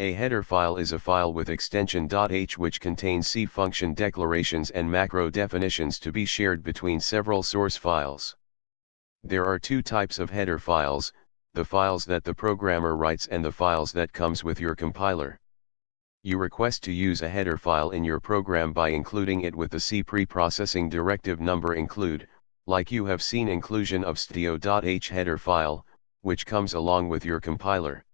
A header file is a file with extension .h which contains C function declarations and macro definitions to be shared between several source files. There are two types of header files, the files that the programmer writes and the files that comes with your compiler. You request to use a header file in your program by including it with the C pre-processing directive number include, like you have seen inclusion of stdio.h header file, which comes along with your compiler.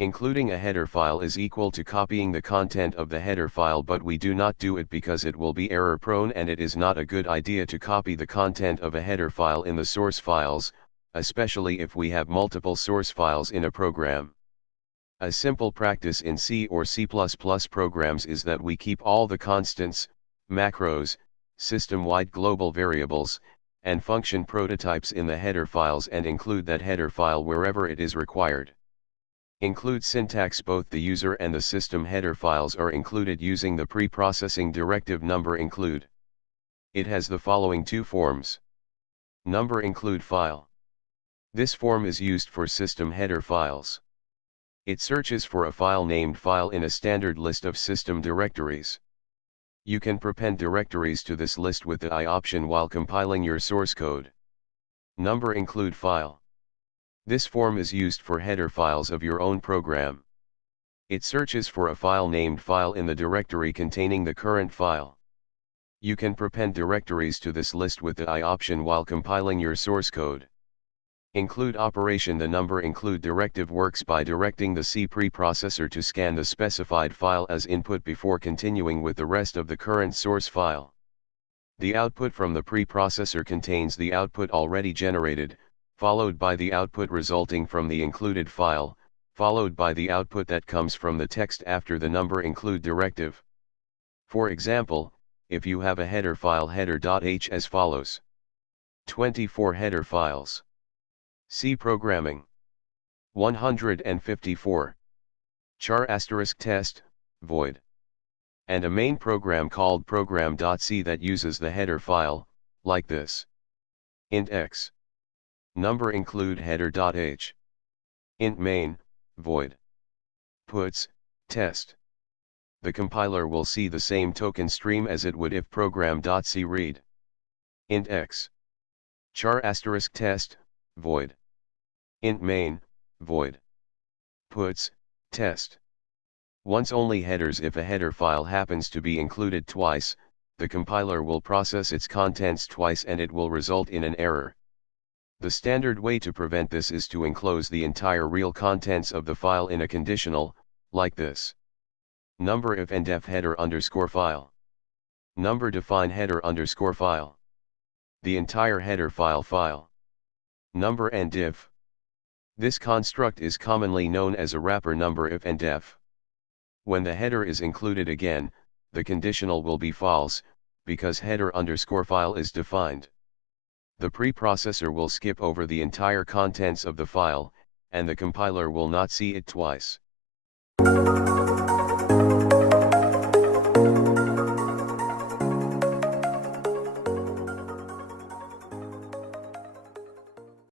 Including a header file is equal to copying the content of the header file, but we do not do it because it will be error prone and it is not a good idea to copy the content of a header file in the source files, especially if we have multiple source files in a program. A simple practice in C or C++ programs is that we keep all the constants, macros, system-wide global variables, and function prototypes in the header files and include that header file wherever it is required. Include syntax. Both the user and the system header files are included using the pre-processing directive number include. It has the following two forms. Number include file. This form is used for system header files. It searches for a file named file in a standard list of system directories. You can prepend directories to this list with the I option while compiling your source code. Number include file. This form is used for header files of your own program. It searches for a file named file in the directory containing the current file. You can prepend directories to this list with the I option while compiling your source code. Include operation. The number include directive works by directing the C preprocessor to scan the specified file as input before continuing with the rest of the current source file. The output from the preprocessor contains the output already generated, followed by the output resulting from the included file, followed by the output that comes from the text after the number include directive. For example, if you have a header file header.h as follows. 24 header files. C programming. 154. char * test, void. And a main program called program.c that uses the header file, like this. Int x. Number include header.h. Int main, void. Puts, test. The compiler will see the same token stream as it would if program.c read. Int x. char * test, void. Int main, void. Puts, test. Once only headers. If a header file happens to be included twice, the compiler will process its contents twice and it will result in an error. The standard way to prevent this is to enclose the entire real contents of the file in a conditional, like this. Number if and def header _ file. Number define header _ file. The entire header file. Number and diff. This construct is commonly known as a wrapper number if and def. When the header is included again, the conditional will be false, because header _ file is defined. The preprocessor will skip over the entire contents of the file, and the compiler will not see it twice.